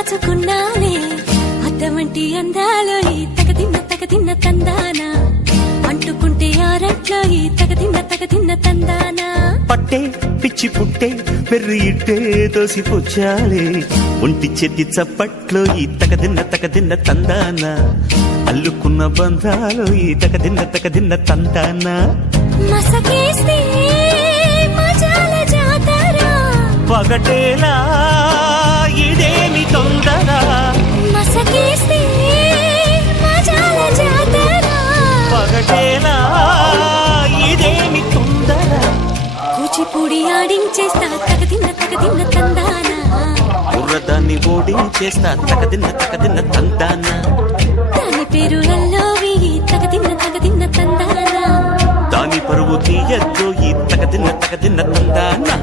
దాచుకున్నాలే అద్దమంటి అందాలో ఈ తగదిన్న తందానా అంటుకుంటే ఆరట్లో ఈ తగదిన్న తందానా పట్టే పిచ్చి పుట్టే పెర్రి ఇట్టే దోసిపుచ్చాలే ఒంటి చెట్టి చప్పట్లో ఈ తగదిన్న తందానా అల్లుకున్న బంధాలు ఈ తగదిన్న తందానా మసకేస్తే మజాల జాతర పగటేలా ఇదేమి తొందర మసకేస్తే మజాల జాతర పగటేలా ఇదేమి తొందర కూచిపూడి ఆడించేస్తా తగదిన్న తందానా బుర్రదాన్ని ఓడించేస్తా తగదిన్న తందానా దాని పేరు అల్లోవి తగదిన్న తందానా దాని పరువు తీయద్దు ఈ తగదిన్న తందానా